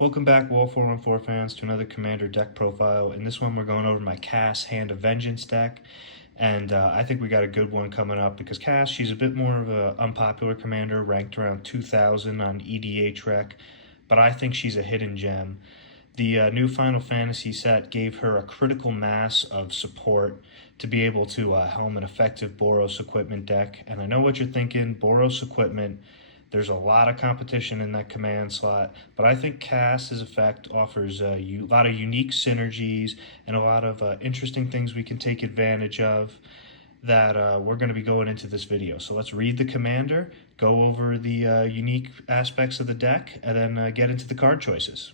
Welcome back, Wall 414 fans, to another Commander deck profile. In this one, we're going over my Cass Hand of Vengeance deck, and I think we got a good one coming up because Cass, she's a bit more of an unpopular commander, ranked around 2,000 on EDH rec, but I think she's a hidden gem. The new Final Fantasy set gave her a critical mass of support to be able to helm an effective Boros equipment deck, and I know what you're thinking, Boros equipment. There's a lot of competition in that command slot, but I think Cass's effect offers a lot of unique synergies and a lot of interesting things we can take advantage of that we're going to be going into this video. So let's read the commander, go over the unique aspects of the deck, and then get into the card choices.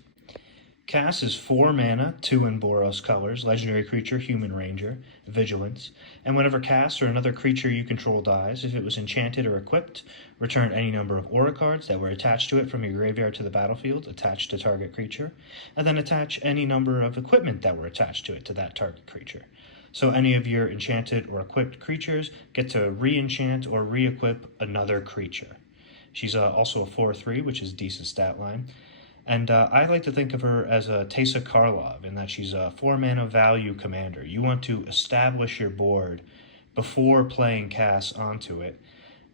Cass is 4 mana, 2 in Boros colors, legendary creature, human ranger, vigilance, and whenever Cass or another creature you control dies, if it was enchanted or equipped, return any number of aura cards that were attached to it from your graveyard to the battlefield, attached to target creature, and then attach any number of equipment that were attached to it to that target creature. So any of your enchanted or equipped creatures get to re-enchant or re-equip another creature. She's also a 4/3, which is a decent stat line. And I like to think of her as a Teysa Karlov in that she's a 4 mana value commander. You want to establish your board before playing Cass onto it.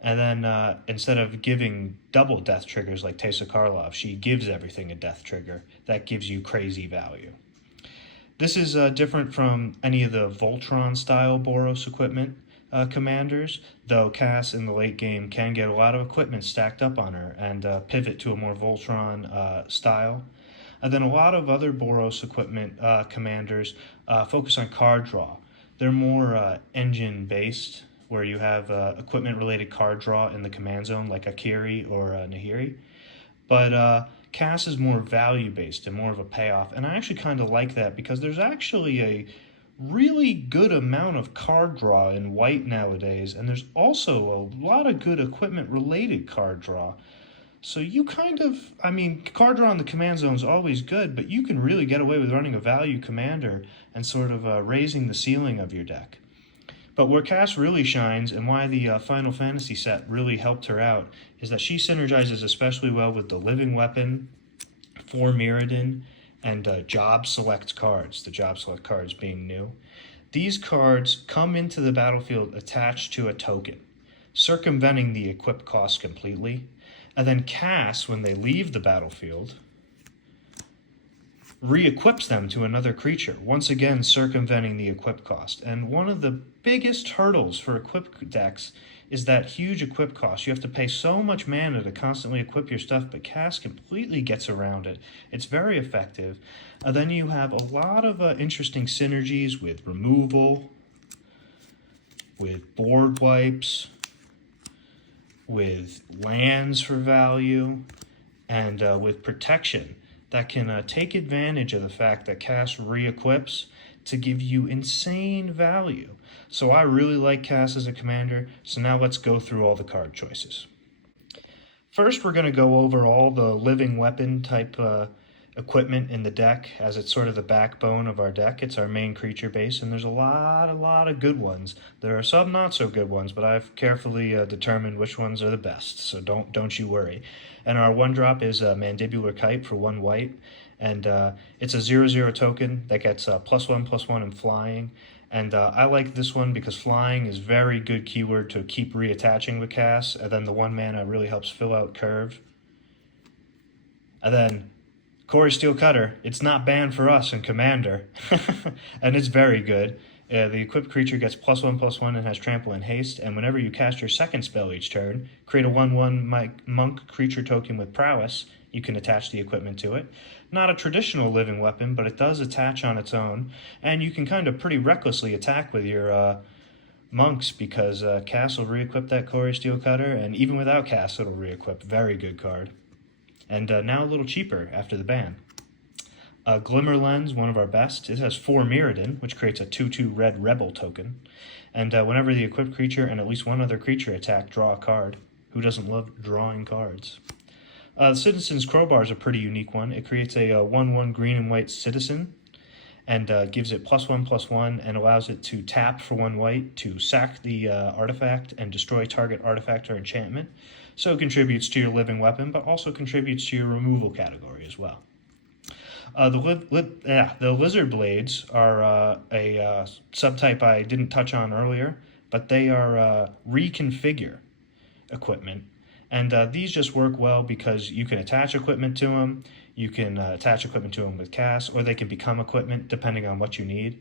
And then instead of giving double death triggers like Teysa Karlov, she gives everything a death trigger. That gives you crazy value. This is different from any of the Voltron-style Boros equipment commanders, though Cass in the late game can get a lot of equipment stacked up on her and pivot to a more Voltron style. And then a lot of other Boros equipment commanders focus on card draw. They're more engine-based, where you have equipment-related card draw in the command zone, like Akiri or Nahiri. But Cass is more value-based and more of a payoff, and I actually kind of like that because there's actually a really good amount of card draw in white nowadays, and there's also a lot of good equipment related card draw. So you card draw in the command zone is always good, but you can really get away with running a value commander and sort of raising the ceiling of your deck. But where Cass really shines, and why the Final Fantasy set really helped her out, is that she synergizes especially well with the Living Weapon, 4 Mirrodin, and job select cards, the job select cards being new. These cards come into the battlefield attached to a token, circumventing the equip cost completely, and then Cass, when they leave the battlefield, re-equips them to another creature, once again circumventing the equip cost. And one of the biggest hurdles for equip decks is that huge equip cost. You have to pay so much mana to constantly equip your stuff, but Cass completely gets around it. It's very effective. Then you have a lot of interesting synergies with removal, with board wipes, with lands for value, and with protection that can take advantage of the fact that Cass re-equips to give you insane value. So I really like Cass as a commander, so now let's go through all the card choices. First, we're going to go over all the living weapon type equipment in the deck, as it's sort of the backbone of our deck. It's our main creature base, and there's a lot of good ones. There are some not so good ones, but I've carefully determined which ones are the best, so don't you worry. And our 1-drop is a Mandibular Kite for 1 white, and it's a 0/0 token that gets +1/+1 in flying. And I like this one because flying is very good keyword to keep reattaching with Cass, and then the 1 mana really helps fill out curve. And then Core Steel Cutter, it's not banned for us in Commander, and it's very good. The equipped creature gets +1/+1 and has trample and haste, and whenever you cast your second spell each turn, create a 1/1 monk creature token with prowess. You can attach the equipment to it. Not a traditional living weapon, but it does attach on its own, and you can kind of pretty recklessly attack with your monks because Cass will re-equip that Core Steel Cutter, and even without Cass it'll re-equip. Very good card. And now a little cheaper after the ban. Glimmer Lens, one of our best. It has 4 Mirrodin, which creates a 2/2 red rebel token. And whenever the equipped creature and at least one other creature attack, draw a card. Who doesn't love drawing cards? Citizen's Crowbar is a pretty unique one. It creates a 1/1 green and white citizen and gives it +1/+1 and allows it to tap for 1 white to sack the artifact and destroy target artifact or enchantment. So it contributes to your living weapon, but also contributes to your removal category as well. The lizard blades are a subtype I didn't touch on earlier, but they are reconfigure equipment. And these just work well because you can attach equipment to them, you can attach equipment to them with CAS, or they can become equipment depending on what you need.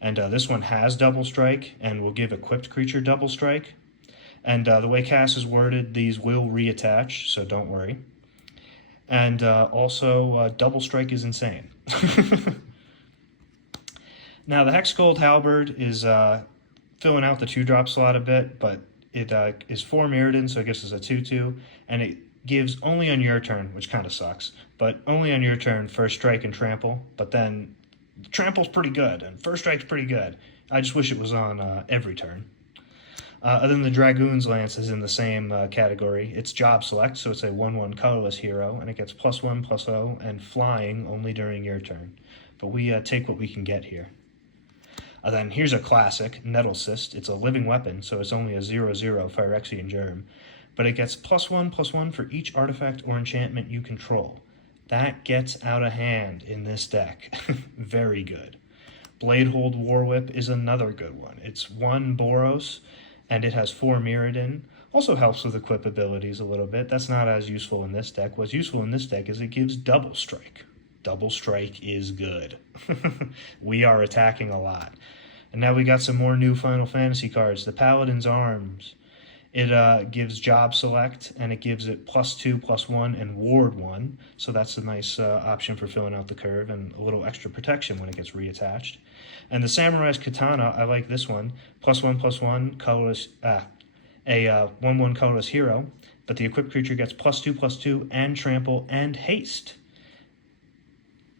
And this one has double strike and will give equipped creature double strike. And the way CAS is worded, these will reattach, so don't worry. And also, double strike is insane. Now, the Hex Gold Halberd is filling out the 2-drop slot a bit, but it is 4 Mirrodin, so it gives us a 2/2, and it gives only on your turn, which kind of sucks, but only on your turn, first strike and trample, but then trample's pretty good, and first strike's pretty good. I just wish it was on every turn. Other than the Dragoon's Lance is in the same category. It's job select, so it's a 1/1 colorless hero, and it gets +1/+0 and flying only during your turn. But we take what we can get here. Then here's a classic, Nettle Cyst. It's a living weapon, so it's only a 0/0 Phyrexian Germ. But it gets +1/+1 for each artifact or enchantment you control. That gets out of hand in this deck. Very good. Bladehold Warwhip is another good one. It's 1 Boros, and it has 4 Mirrodin. Also helps with equip abilities a little bit. That's not as useful in this deck. What's useful in this deck is it gives double strike. Double strike is good. We are attacking a lot. And now we got some more new Final Fantasy cards. The Paladin's Arms. It gives job select, and it gives it +2/+1 and ward 1. So that's a nice option for filling out the curve and a little extra protection when it gets reattached. And the Samurai's Katana, I like this one. +1/+1 colorless, a 1/1 colorless hero, but the equipped creature gets +2/+2 and trample and haste.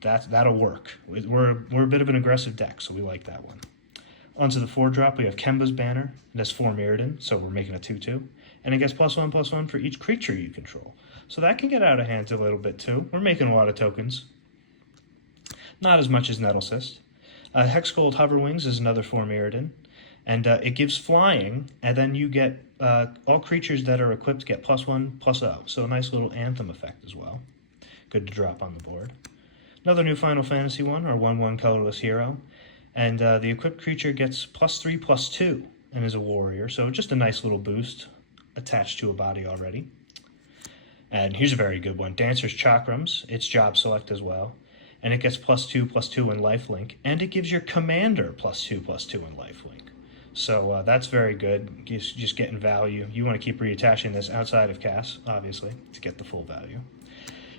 That'll work. We're a bit of an aggressive deck, so we like that one. Onto the 4-drop, we have Kemba's Banner. It has 4 Mirrodin, so we're making a 2/2. And it gets +1/+1 for each creature you control. So that can get out of hand a little bit too. We're making a lot of tokens. Not as much as Nettle Cyst. Hexgold Hoverwings is another 4 Mirrodin. And it gives flying, and then you get all creatures that are equipped get +1/+0. So a nice little Anthem effect as well. Good to drop on the board. Another new Final Fantasy one, our 1/1 colorless hero. And the equipped creature gets +3/+2 and is a warrior. So just a nice little boost attached to a body already. And here's a very good one, Dancer's Chakrams. It's job select as well. And it gets +2/+2 in lifelink. And it gives your commander +2/+2 in lifelink. So that's very good. Just getting value. You want to keep reattaching this outside of CAS, obviously, to get the full value.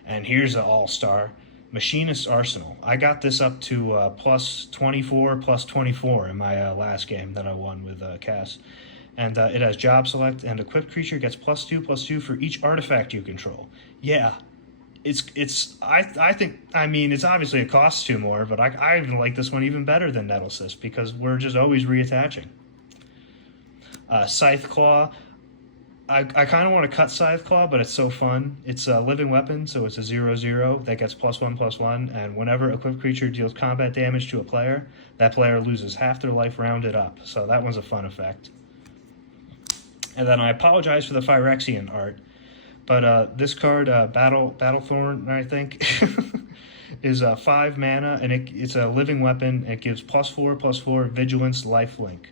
And here's the all-star, Machinist's Arsenal. I got this up to +24/+24 in my last game that I won with CAS. And it has job select, and equipped creature gets +2/+2 for each artifact you control. Yeah, I think, I mean, it's obviously it costs 2 more, but I even like this one even better than Nettle Cyst because we're just always reattaching. Scythe Claw. I kind of want to cut Scythe Claw, but it's so fun. It's a living weapon, so it's a 0/0 that gets +1/+1, and whenever equipped creature deals combat damage to a player, that player loses half their life rounded up. So that one's a fun effect. And then I apologize for the Phyrexian art, but this card, Battlethorn, I think, is 5 mana, and it's a living weapon. It gives +4/+4 Vigilance lifelink.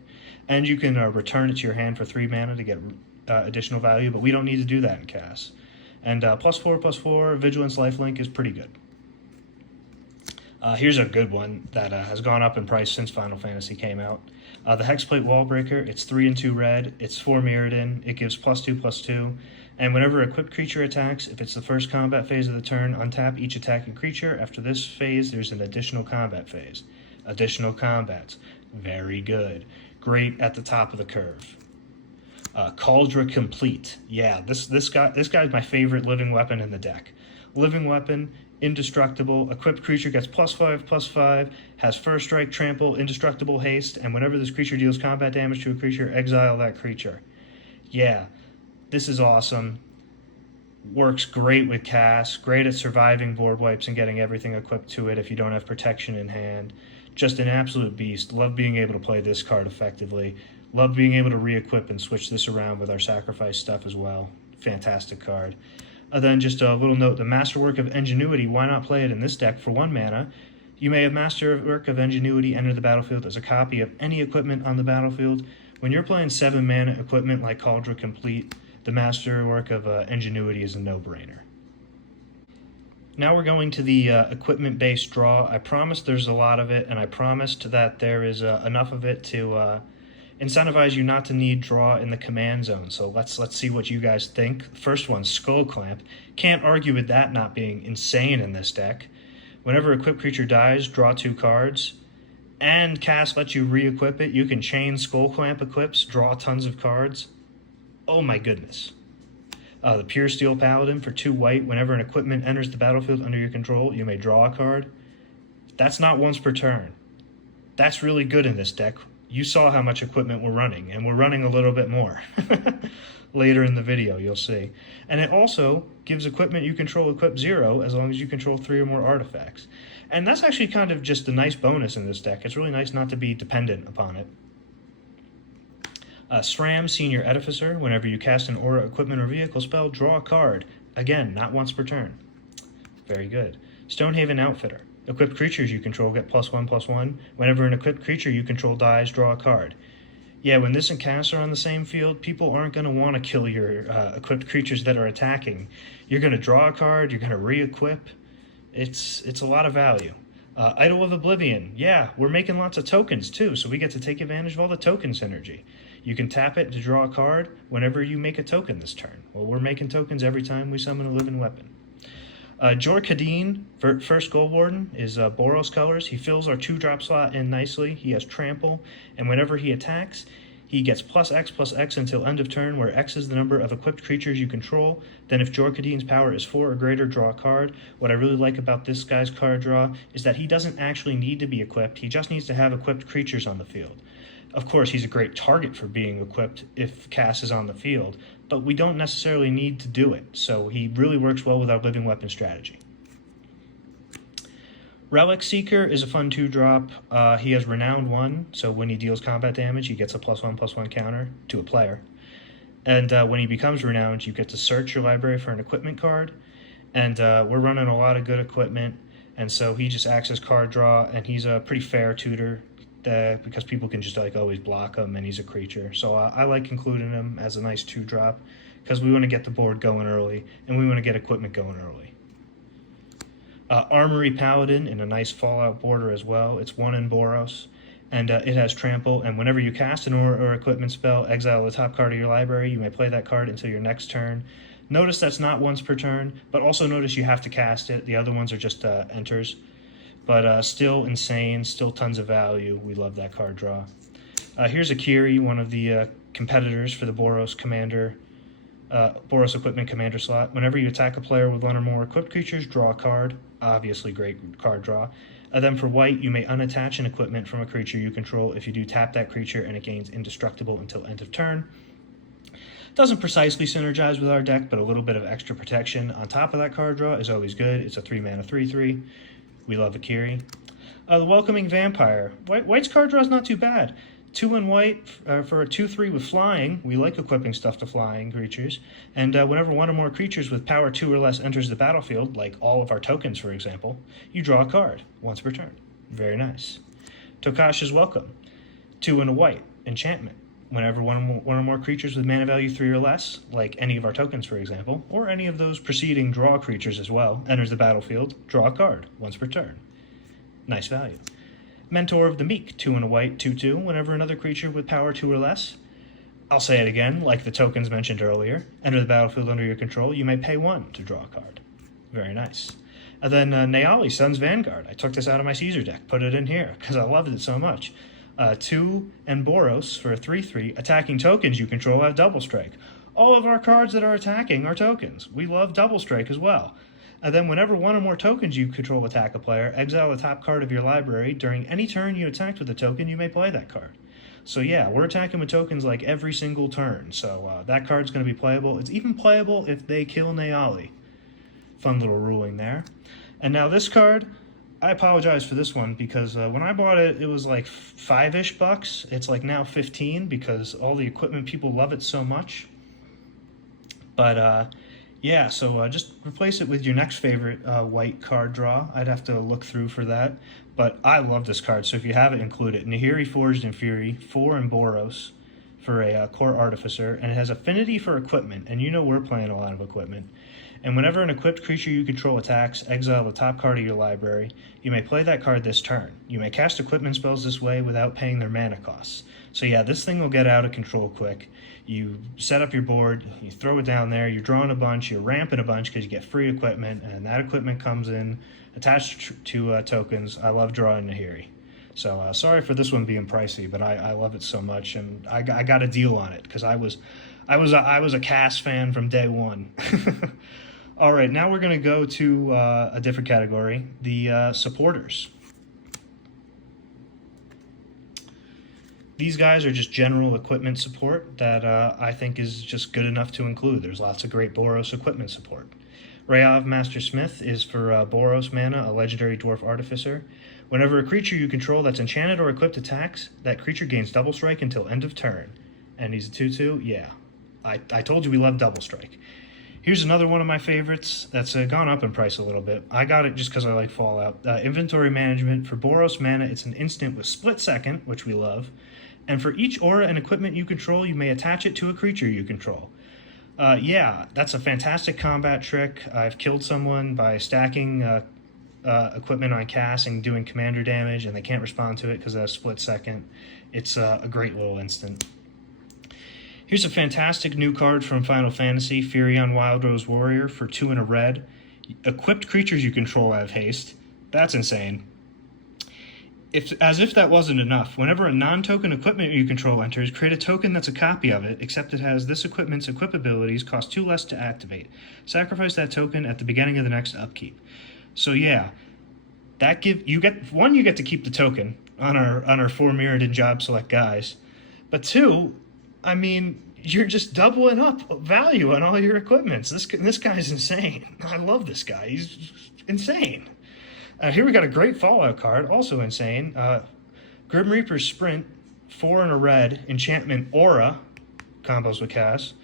And you can return it to your hand for 3 mana to get additional value, but we don't need to do that in CAS. And +4/+4 Vigilance lifelink is pretty good. Here's a good one that has gone up in price since Final Fantasy came out. The Hexplate Wallbreaker. It's 3 and 2 red. It's 4 Mirrodin. It gives +2/+2. And whenever a equipped creature attacks, if it's the first combat phase of the turn, untap each attacking creature. After this phase, there's an additional combat phase. Additional combats. Very good. Great at the top of the curve. Cauldra Complete. Yeah, this guy's my favorite living weapon in the deck. Living weapon, indestructible. Equipped creature gets +5/+5, has first strike, trample, indestructible haste, and whenever this creature deals combat damage to a creature, exile that creature. Yeah, this is awesome. Works great with CAS, great at surviving board wipes and getting everything equipped to it if you don't have protection in hand. Just an absolute beast. Love being able to play this card effectively. Love being able to re-equip and switch this around with our sacrifice stuff as well. Fantastic card. Then just a little note, the Masterwork of Ingenuity, why not play it in this deck for 1 mana? You may have Masterwork of Ingenuity enter the battlefield as a copy of any equipment on the battlefield. When you're playing 7 mana equipment like Cauldron Complete, the Masterwork of Ingenuity is a no-brainer. Now we're going to the equipment-based draw. I promised there's a lot of it, and I promised that there is enough of it to incentivize you not to need draw in the command zone. So let's see what you guys think. First one, Skull Clamp. Can't argue with that not being insane in this deck. Whenever equipped creature dies, draw 2 cards, and cast lets you re-equip it. You can chain Skull Clamp equips, draw tons of cards. Oh my goodness. The Pure Steel Paladin for 2 white. Whenever an equipment enters the battlefield under your control, you may draw a card. That's not once per turn. That's really good in this deck. You saw how much equipment we're running, and we're running a little bit more. Later in the video, you'll see. And it also gives equipment you control equip 0 as long as you control 3 or more artifacts. And that's actually kind of just a nice bonus in this deck. It's really nice not to be dependent upon it. SRAM, Senior Edificer. Whenever you cast an aura, equipment, or vehicle spell, draw a card. Again, not once per turn. Very good. Stonehaven Outfitter. Equipped creatures you control get +1/+1. Whenever an equipped creature you control dies, draw a card. Yeah, when this and cast are on the same field, people aren't going to want to kill your equipped creatures that are attacking. You're going to draw a card, you're going to re-equip. It's a lot of value. Idol of Oblivion. Yeah, we're making lots of tokens too, so we get to take advantage of all the token synergy. You can tap it to draw a card whenever you make a token this turn. Well, we're making tokens every time we summon a living weapon. Jor Kadeen, first Gold Warden, is Boros colors. He fills our 2-drop slot in nicely. He has Trample, and whenever he attacks, he gets +X/+X until end of turn, where X is the number of equipped creatures you control. Then if Jor Kadeen's power is 4 or greater, draw a card. What I really like about this guy's card draw is that he doesn't actually need to be equipped. He just needs to have equipped creatures on the field. Of course, he's a great target for being equipped if Cass is on the field, but we don't necessarily need to do it, so he really works well with our living weapon strategy. Relic Seeker is a fun 2-drop. He has Renowned 1, so when he deals combat damage, he gets a +1/+1 counter to a player. And when he becomes Renowned, you get to search your library for an equipment card, and we're running a lot of good equipment, and so he just acts as card draw, and he's a pretty fair tutor. Because people can just always block him, and he's a creature. So I like including him as a nice 2-drop because we want to get the board going early, and we want to get equipment going early. Armory Paladin in a nice Fallout border as well. It's 1 in Boros, and it has Trample, and whenever you cast an aura or equipment spell, exile the top card of your library. You may play that card until your next turn. Notice that's not once per turn, but also notice you have to cast it. The other ones are just enters. But still insane, still tons of value. We love that card draw. Here's Akiri, one of the competitors for the Boros Equipment Commander slot. Whenever you attack a player with 1 or more equipped creatures, draw a card. Obviously great card draw. Then for white, you may unattach an equipment from a creature you control. If you do, tap that creature and it gains indestructible until end of turn. Doesn't precisely synergize with our deck, but a little bit of extra protection on top of that card draw is always good. It's a 3-mana 3/3. We love Akiri. The Welcoming Vampire. White's card draw is not too bad. 2 in white for a 2/3 with flying. We like equipping stuff to flying creatures. And whenever 1 or more creatures with power 2 or less enters the battlefield, like all of our tokens, for example, you draw a card once per turn. Very nice. Tokasha's Welcome. 2 in a white. Enchantment. Whenever one or more creatures with mana value 3 or less, like any of our tokens, for example, or any of those preceding draw creatures as well, enters the battlefield, draw a card once per turn. Nice value. Mentor of the Meek, 2 in a white, 2/2. Whenever another creature with power 2 or less, I'll say it again, like the tokens mentioned earlier, enter the battlefield under your control, you may pay 1 to draw a card. Very nice. And then Naali, Sun's Vanguard. I took this out of my Caesar deck, put it in here, because I loved it so much. 2 and Boros for a 3/3. Attacking tokens you control have Double Strike. All of our cards that are attacking are tokens. We love Double Strike as well. And then whenever 1 or more tokens you control attack a player, exile the top card of your library. During any turn you attacked with a token, you may play that card. So yeah, we're attacking with tokens like every single turn. So that card's going to be playable. It's even playable if they kill Naali. Fun little ruling there. And now this card, I apologize for this one because when I bought it, it was like $5-ish bucks. It's like now 15 because all the equipment people love it so much. But Yeah, so just replace it with your next favorite white card draw. I'd have to look through for that, but I love this card, so if you have it, include it. Nahiri Forged in Fury, 4 in Boros for a Core Artificer, and it has affinity for equipment, and you know we're playing a lot of equipment. And whenever an equipped creature you control attacks, exile the top card of your library. You may play that card this turn. You may cast equipment spells this way without paying their mana costs. So yeah, this thing will get out of control quick. You set up your board, you throw it down there, you're drawing a bunch, you're ramping a bunch because you get free equipment, and that equipment comes in attached to tokens. I love drawing Nahiri. So sorry for this one being pricey, but I love it so much, and I got a deal on it because I was a cast fan from day one. All right, now we're going to go to a different category, the supporters. These guys are just general equipment support that I think is just good enough to include. There's lots of great Boros equipment support. Rayav Mastersmith is for Boros mana, a legendary dwarf artificer. Whenever a creature you control that's enchanted or equipped attacks, that creature gains double strike until end of turn. And he's a 2/2? Yeah. I told you we love double strike. Here's another one of my favorites that's gone up in price a little bit. I got it just because I like Fallout. Inventory Management. For Boros mana, it's an instant with split second, which we love. And for each aura and equipment you control, you may attach it to a creature you control. Yeah, that's a fantastic combat trick. I've killed someone by stacking equipment on cast and doing commander damage, and they can't respond to it because of a split second. It's a great little instant. Here's a fantastic new card from Final Fantasy, Furion Wild Rose Warrior for 2 and a red. Equipped creatures you control have haste. That's insane. As if that wasn't enough, whenever a non-token equipment you control enters, create a token that's a copy of it, except it has this equipment's equip abilities, cost 2 less to activate. Sacrifice that token at the beginning of the next upkeep. So yeah, you get to keep the token on our 4 Mirrodin job select guys, but 2, I mean, you're just doubling up value on all your equipments. This guy's insane. I love this guy. He's insane. Here we got a great Fallout card, also insane. Grim Reaper's Sprint, 4 and a red, enchantment Aura, combos with cast,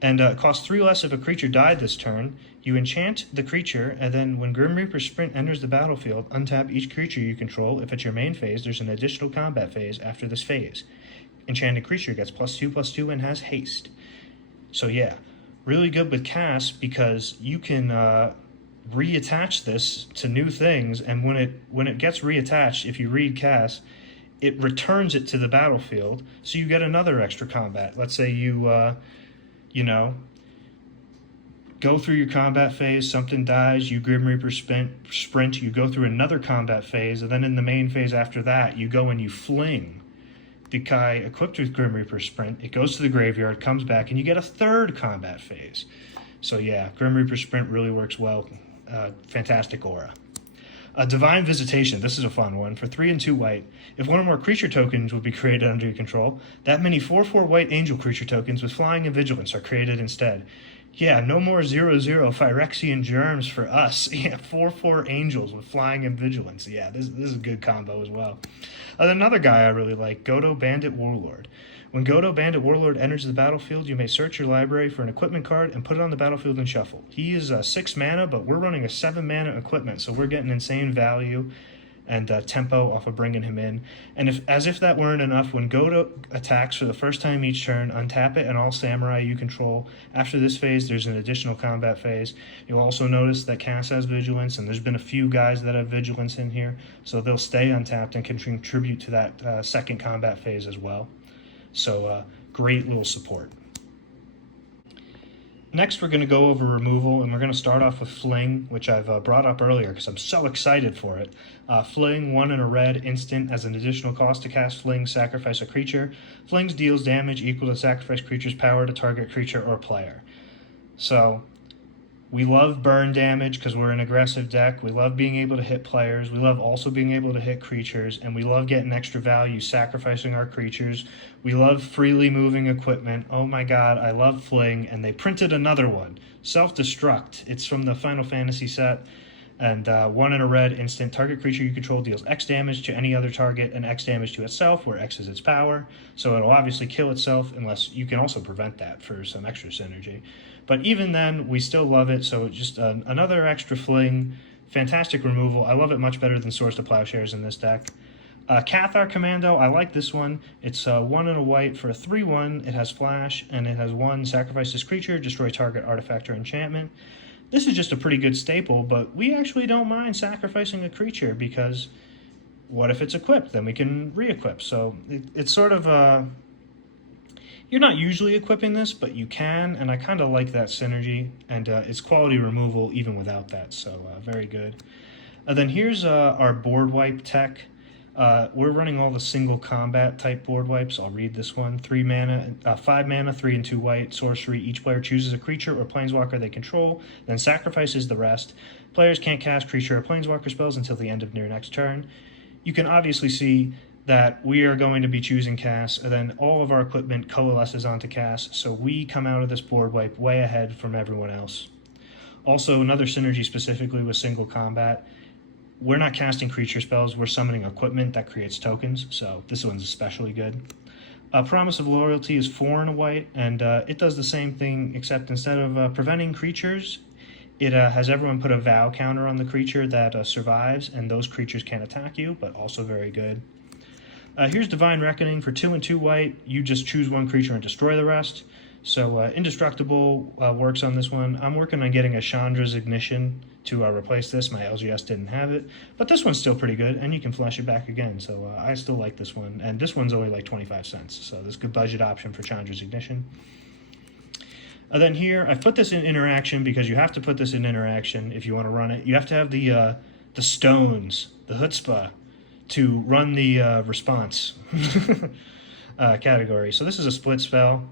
and costs 3 less if a creature died this turn. You enchant the creature, and then when Grim Reaper's Sprint enters the battlefield, untap each creature you control. If it's your main phase, there's an additional combat phase after this phase. Enchanted creature gets +2/+2 and has haste. So yeah, really good with cast because you can reattach this to new things, and when it gets reattached, if you read cast, it returns it to the battlefield, so you get another extra combat. Let's say you go through your combat phase, something dies, you Grim Reaper sprint, you go through another combat phase, and then in the main phase after that, you go and you fling the guy equipped with Grim Reaper Sprint. It goes to the graveyard, comes back, and you get a third combat phase. So yeah, Grim Reaper Sprint really works well. Fantastic aura. Divine Visitation. This is a fun one. For 3 and 2 white, if one or more creature tokens would be created under your control, that many 4/4 white angel creature tokens with flying and vigilance are created instead. Yeah, no more 0/0 Phyrexian germs for us. Yeah, 4/4 angels with flying and vigilance. Yeah, this is a good combo as well. Another guy I really like, Godo Bandit Warlord. When Godo Bandit Warlord enters the battlefield, you may search your library for an equipment card and put it on the battlefield and shuffle. He is 6 mana, but we're running a 7 mana equipment, so we're getting insane value and tempo off of bringing him in. And as if that weren't enough, when Godo attacks for the first time each turn, untap it and all samurai you control. After this phase, there's an additional combat phase. You'll also notice that Cass has vigilance, and there's been a few guys that have vigilance in here, so they'll stay untapped and can contribute to that second combat phase as well. So great little support. Next, we're going to go over removal, and we're going to start off with Fling, which I've brought up earlier because I'm so excited for it. Fling, 1 and a red, instant. As an additional cost to cast Fling, sacrifice a creature. Flings deals damage equal to sacrifice creature's power to target creature or player. So, we love burn damage because we're an aggressive deck. We love being able to hit players. We love also being able to hit creatures. And we love getting extra value sacrificing our creatures. We love freely moving equipment. Oh my god, I love Fling. And they printed another one. Self-Destruct. It's from the Final Fantasy set. And 1 and a red, instant. Target creature you control deals X damage to any other target and X damage to itself, where X is its power. So it'll obviously kill itself, unless you can also prevent that for some extra synergy. But even then, we still love it, so just another extra fling. Fantastic removal. I love it much better than Swords to Plowshares in this deck. Cathar Commando, I like this one. It's 1 and a white for a 3/1. It has flash, and it has 1 sacrifice this creature, destroy target artifact or enchantment. This is just a pretty good staple, but we actually don't mind sacrificing a creature because what if it's equipped? Then we can re-equip. So it's sort of you're not usually equipping this, but you can, and I kind of like that synergy, and it's quality removal even without that, so very good. Then here's our board wipe tech. We're running all the single combat type board wipes. I'll read this one. 3 mana, 5 mana, 3 and 2 white, sorcery. Each player chooses a creature or planeswalker they control, then sacrifices the rest. Players can't cast creature or planeswalker spells until the end of their next turn. You can obviously see that we are going to be choosing cast, and then all of our equipment coalesces onto cast, so we come out of this board wipe way ahead from everyone else. Also, another synergy specifically with single combat, we're not casting creature spells, we're summoning equipment that creates tokens, so this one's especially good. Promise of Loyalty is 4 and a white, and it does the same thing, except instead of preventing creatures, it has everyone put a vow counter on the creature that survives, and those creatures can't attack you, but also very good. Here's Divine Reckoning for 2 and 2 white. You just choose one creature and destroy the rest. So Indestructible works on this one. I'm working on getting a Chandra's Ignition to replace this. My LGS didn't have it. But this one's still pretty good, and you can flash it back again. So I still like this one. And this one's only like 25 cents. So this is a good budget option for Chandra's Ignition. Then here, I've put this in interaction because you have to put this in interaction if you want to run it. You have to have the stones, the chutzpah, to run the response category. So this is a split spell.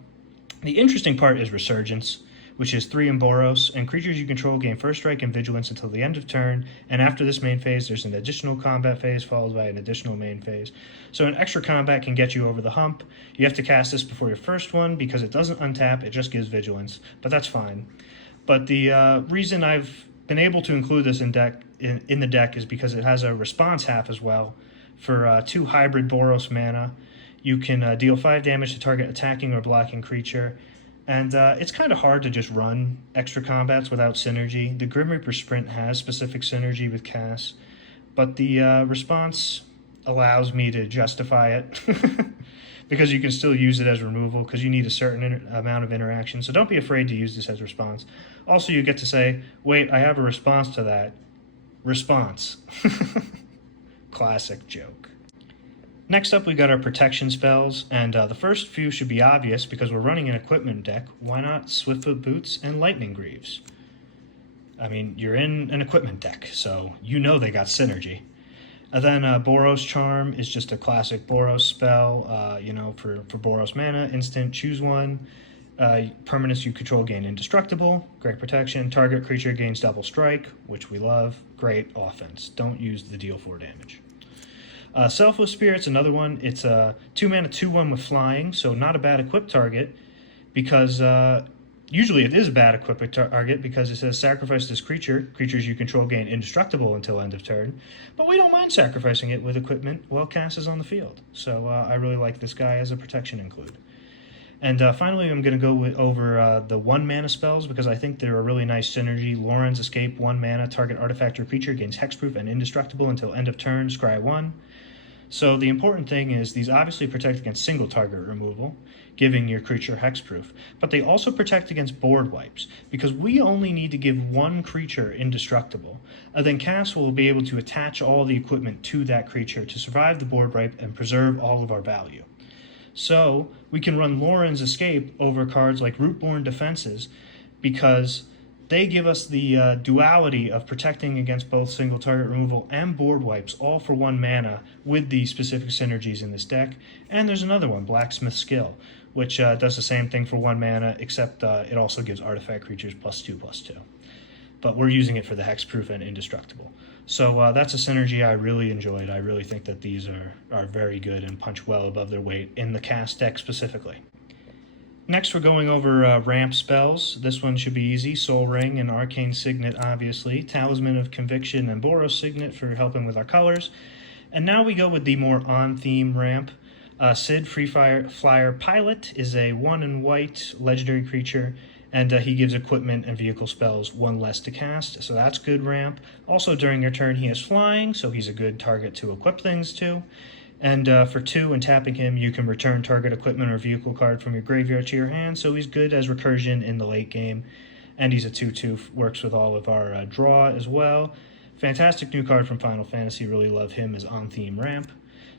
The interesting part is Resurgence, which is 3 in Boros, and creatures you control gain first strike and vigilance until the end of turn, and after this main phase there's an additional combat phase followed by an additional main phase. So an extra combat can get you over the hump. You have to cast this before your first one because it doesn't untap, it just gives vigilance, but that's fine. But the reason I've been able to include this in the deck is because it has a response half as well. For 2 hybrid Boros mana, you can deal 5 damage to target attacking or blocking creature, and it's kind of hard to just run extra combats without synergy. The Grim Reaper Sprint has specific synergy with cast, but the response allows me to justify it because you can still use it as removal because you need a certain amount of interaction, so don't be afraid to use this as response. Also, you get to say, wait, I have a response to that. Response. Classic joke. Next up, we got our protection spells, and the first few should be obvious because we're running an equipment deck. Why not Swiftfoot Boots and Lightning Greaves? I mean, you're in an equipment deck, so you know they got synergy. And then Boros Charm is just a classic Boros spell, for Boros mana, instant, choose one. Permanents you control gain Indestructible, great protection. Target creature gains double strike, which we love. Great offense. Don't use the deal 4 damage. Selfless Spirit's another one. It's a 2 mana 2/1 with flying, so not a bad equipped target because usually it is a bad equipped target because it says sacrifice this creature. Creatures you control gain Indestructible until end of turn, but we don't mind sacrificing it with equipment while cast is on the field. So I really like this guy as a protection include. And finally, I'm going to go over the 1 mana spells because I think they're a really nice synergy. Lauren's Escape, 1 mana, target artifact or creature gains hexproof and Indestructible until end of turn, scry 1. So the important thing is these obviously protect against single target removal, giving your creature hexproof, but they also protect against board wipes because we only need to give 1 creature Indestructible, and then cast will be able to attach all the equipment to that creature to survive the board wipe and preserve all of our value. So we can run Lauren's Escape over cards like Rootborn Defenses because they give us the duality of protecting against both single target removal and board wipes, all for 1 mana with the specific synergies in this deck. And there's another one, Blacksmith Skill, which does the same thing for 1 mana, except it also gives artifact creatures +2/+2. But we're using it for the hexproof and Indestructible. So that's a synergy I really enjoyed. I really think that these are very good and punch well above their weight in the cast deck specifically. Next, we're going over ramp spells. This one should be easy. Soul Ring and Arcane Signet, obviously. Talisman of Conviction and Boros Signet for helping with our colors. And now we go with the more on-theme ramp. Sid Free Flyer Pilot is a 1 in white legendary creature, and he gives equipment and vehicle spells 1 less to cast, so that's good ramp. Also, during your turn, he has flying, so he's a good target to equip things to. And for 2, when tapping him, you can return target equipment or vehicle card from your graveyard to your hand, so he's good as recursion in the late game. And he's a 2/2, works with all of our draw as well. Fantastic new card from Final Fantasy, really love him as on-theme ramp.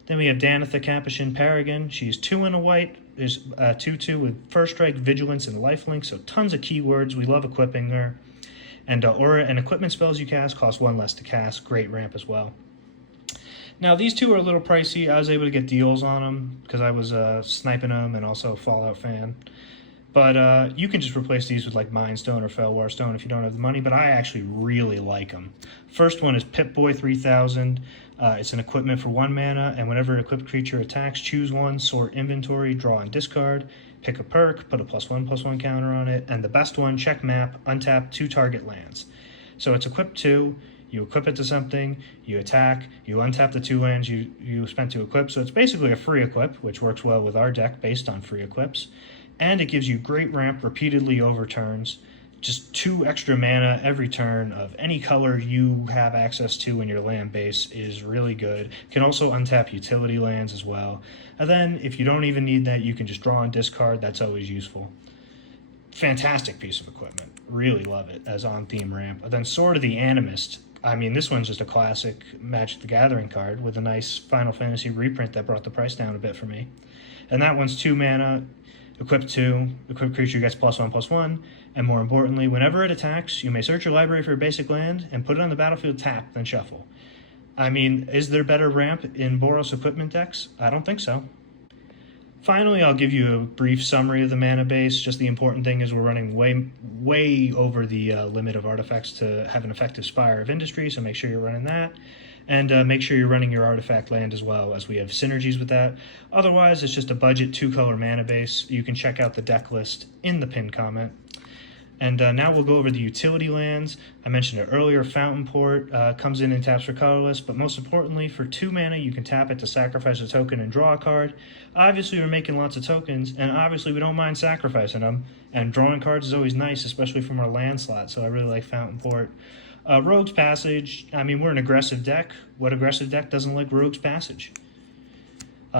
Then we have Danitha Capuchin Paragon. She's 2 and a white, is 2/2 with First Strike, Vigilance, and Lifelink, so tons of keywords. We love equipping her. And aura and equipment spells you cast cost 1 less to cast, great ramp as well. Now, these two are a little pricey. I was able to get deals on them because I was sniping them and also a Fallout fan. But you can just replace these with like Mind Stone or Felwar Stone if you don't have the money, but I actually really like them. First one is Pip-Boy 3000. It's an equipment for 1 mana, and whenever an equipped creature attacks, choose one, sort inventory, draw and discard, pick a perk, put a +1/+1 counter on it, and the best one, check map, untap 2 target lands. So it's equipped 2, you equip it to something, you attack, you untap the 2 lands you spent to equip, so it's basically a free equip, which works well with our deck based on free equips. And it gives you great ramp repeatedly over turns, just 2 extra mana every turn of any color you have access to in your land base is really good. Can also untap utility lands as well. And then if you don't even need that, you can just draw and discard. That's always useful. Fantastic piece of equipment. Really love it as on-theme ramp. And then Sword of the Animist. I mean, this one's just a classic Magic the Gathering card with a nice Final Fantasy reprint that brought the price down a bit for me. And that one's 2 mana. Equip 2, equipped creature gets +1/+1, and more importantly, whenever it attacks, you may search your library for a basic land and put it on the battlefield tapped, then shuffle. I mean, is there better ramp in Boros equipment decks? I don't think so. Finally, I'll give you a brief summary of the mana base. Just the important thing is we're running way over the limit of artifacts to have an effective Spire of Industry, so make sure you're running that. And make sure you're running your artifact land as well, as we have synergies with that. Otherwise, it's just a budget 2-color mana base. You can check out the deck list in the pinned comment. And now we'll go over the utility lands. I mentioned it earlier, Fountain Port comes in and taps for colorless, but most importantly, for 2 mana, you can tap it to sacrifice a token and draw a card. Obviously, we're making lots of tokens, and obviously we don't mind sacrificing them. And drawing cards is always nice, especially from our land slot, so I really like Fountain Port. Rogue's Passage, I mean, we're an aggressive deck. What aggressive deck doesn't like Rogue's Passage?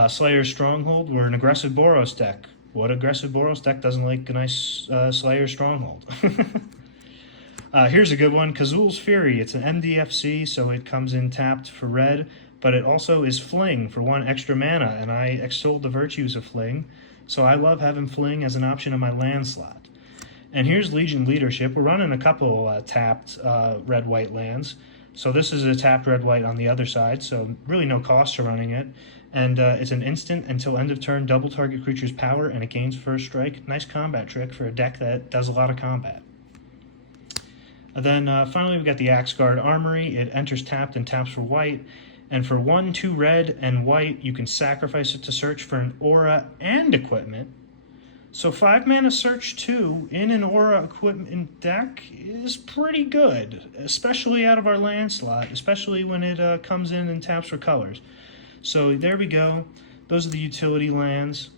Slayer's Stronghold, we're an aggressive Boros deck. What aggressive Boros deck doesn't like a nice Slayer's Stronghold? Here's a good one, Kazul's Fury. It's an MDFC, so it comes in tapped for red, but it also is Fling for 1 extra mana, and I extol the virtues of Fling, so I love having Fling as an option in my land slot. And here's Legion Leadership. We're running a couple tapped red-white lands. So this is a tapped red-white on the other side, so really no cost to running it. And it's an instant until end of turn, double target creature's power, and it gains first strike. Nice combat trick for a deck that does a lot of combat. And then finally we got the Axe Guard Armory. It enters tapped and taps for white. And for 1, 2 red and white, you can sacrifice it to search for an aura and equipment. So 5 mana search 2 in an aura equipment deck is pretty good, especially out of our land slot, especially when it comes in and taps for colors. So there we go. Those are the utility lands.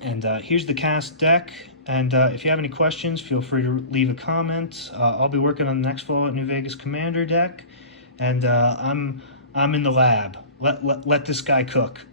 And here's the cast deck. And if you have any questions, feel free to leave a comment. I'll be working on the next Fallout New Vegas Commander deck. And I'm in the lab. Let this guy cook.